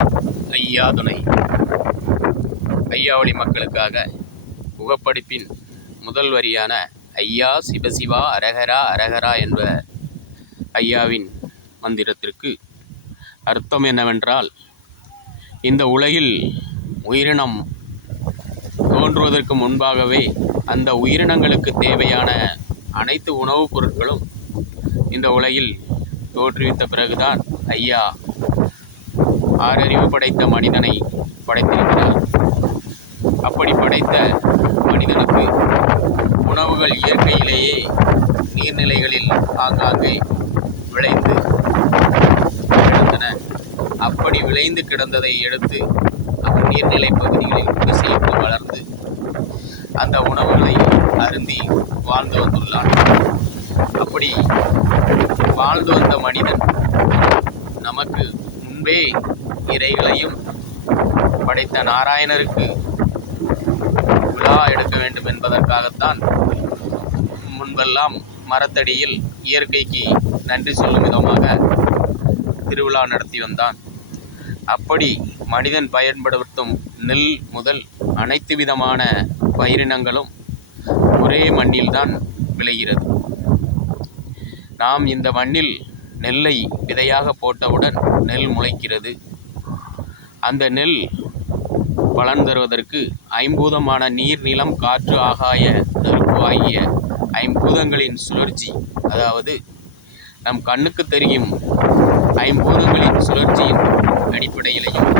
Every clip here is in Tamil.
ஐயா துணை. ஐயாவளி மக்களுக்காக புகப்படிப்பின் முதல் வரியான ஐயா சிவசிவா அரகரா அரகரா என்ற ஐயாவின் மந்திரத்திற்கு அர்த்தம் என்னவென்றால், இந்த உலகில் உயிரினம் தோன்றுவதற்கு முன்பாகவே அந்த உயிரினங்களுக்கு தேவையான அனைத்து உணவுப் பொருட்களும் இந்த உலகில் தோற்றுவித்த பிறகுதான் ஐயா ஆறறிவு படைத்த மனிதனை படைத்திருக்கிறார். அப்படி படைத்த மனிதனுக்கு உணவுகள் இயற்கையிலேயே நீர்நிலைகளில் ஆங்காங்கே விளைந்து கிடந்தன. அப்படி விளைந்து கிடந்ததை எடுத்து அவன் நீர்நிலை பகுதிகளில் சேர்த்து வளர்ந்து அந்த உணவுகளை அருந்தி வாழ்ந்து வந்துள்ளான். அப்படி வாழ்ந்து வந்த மனிதன் நமக்கு முன்பே இறைகளையும் படைத்த நாராயணருக்கு விழா எடுக்க வேண்டும் என்பதற்காகத்தான் முன்பெல்லாம் மரத்தடியில் இயற்கைக்கு நன்றி சொல்லும் விதமாக திருவிழா நடத்தி வந்தான். அப்படி மனிதன் பயன்படுத்தும் நெல் முதல் அனைத்து விதமான பயிரினங்களும் ஒரே மண்ணில்தான் விளைகிறது. நாம் இந்த மண்ணில் நெல்லை விதையாக போட்டவுடன் நெல் முளைக்கிறது. அந்த நெல் பலன் தருவதற்கு ஐம்பூதமான நீர், நிலம், காற்று, ஆகாய, நெருப்பு ஆகிய ஐம்பூதங்களின் சுழற்சி, அதாவது நம் கண்ணுக்கு தெரியும் ஐம்பூதங்களின் சுழற்சியின் அடிப்படையிலையும்,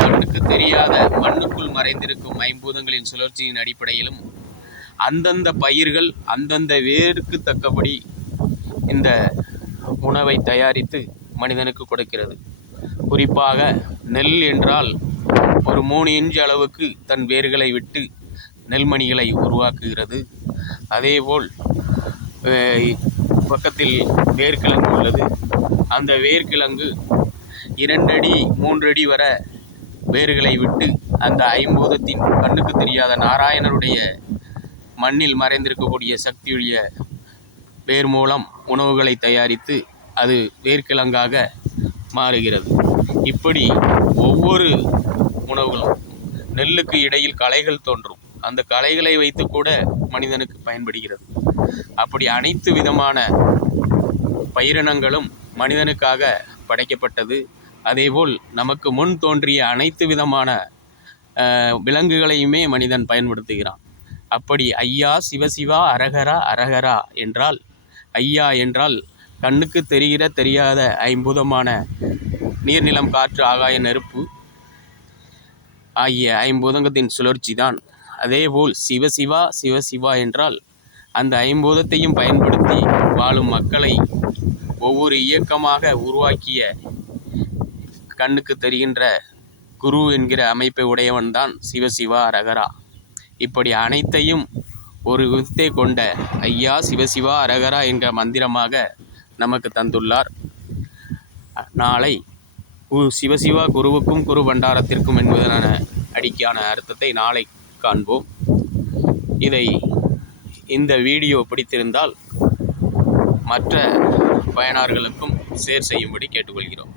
கண்ணுக்கு தெரியாத மண்ணுக்குள் மறைந்திருக்கும் ஐம்பூதங்களின் சுழற்சியின் அடிப்படையிலும் அந்தந்த பயிர்கள் அந்தந்த வேருக்கு தக்கபடி இந்த உணவை தயாரித்து மனிதனுக்கு கொடுக்கிறது. குறிப்பாக நெல் என்றால் ஒரு 3 இன்ச் அளவுக்கு தன் வேர்களை விட்டு நெல்மணிகளை உருவாக்குகிறது. அதேபோல் பக்கத்தில் வேர்க்கிழங்கு உள்ளது. அந்த வேர்க்கிழங்கு 2 அடி 3 அடி வர வேர்களை விட்டு அந்த ஐம்பூதத்தின் கண்ணுக்கு தெரியாத நாராயணருடைய மண்ணில் மறைந்திருக்கக்கூடிய சக்தியுடைய வேர் மூலம் உணவுகளை தயாரித்து அது வேர்க்கிழங்காக மாறுகிறது. இப்படி ஒவ்வொரு உணவுகளும், நெல்லுக்கு இடையில் களைகள் தோன்றும். அந்த களைகளை வைத்து கூட மனிதனுக்கு பயன்படுகிறது. அப்படி அனைத்து விதமான பயிரினங்களும் மனிதனுக்காக படைக்கப்பட்டது. அதேபோல் நமக்கு முன் தோன்றிய அனைத்து விதமான விலங்குகளையுமே மனிதன் பயன்படுத்துகிறான். அப்படி ஐயா சிவசிவா அரகரா அரகரா என்றால், ஐயா என்றால் கண்ணுக்கு தெரிகிற தெரியாத ஐம்பூதமான நீர், நிலம், காற்று, ஆகாய, நெருப்பு ஆகிய ஐம்பூதத்தின் சுழற்சி தான். அதேபோல் சிவசிவா சிவசிவா என்றால் அந்த ஐம்பூதத்தையும் பயன்படுத்தி வாழும் மக்களை ஒவ்வொரு இயக்கமாக உருவாக்கிய கண்ணுக்கு தெரிகின்ற குரு என்கிற அமைப்பை உடையவன்தான் சிவசிவா அரகரா. இப்படி அனைத்தையும் ஒரு வித்தை கொண்ட ஐயா சிவசிவா அரகரா என்ற மந்திரமாக நமக்கு தந்துள்ளார். நாளை சிவசிவா குருவுக்கும் குரு பண்டாரத்திற்கும் என்பதன அடிக்கான அர்த்தத்தை நாளை காண்போம். இந்த வீடியோ பிடித்திருந்தால் மற்ற பயனாளர்களுக்கும் ஷேர் செய்யும்படி கேட்டுக்கொள்கிறோம்.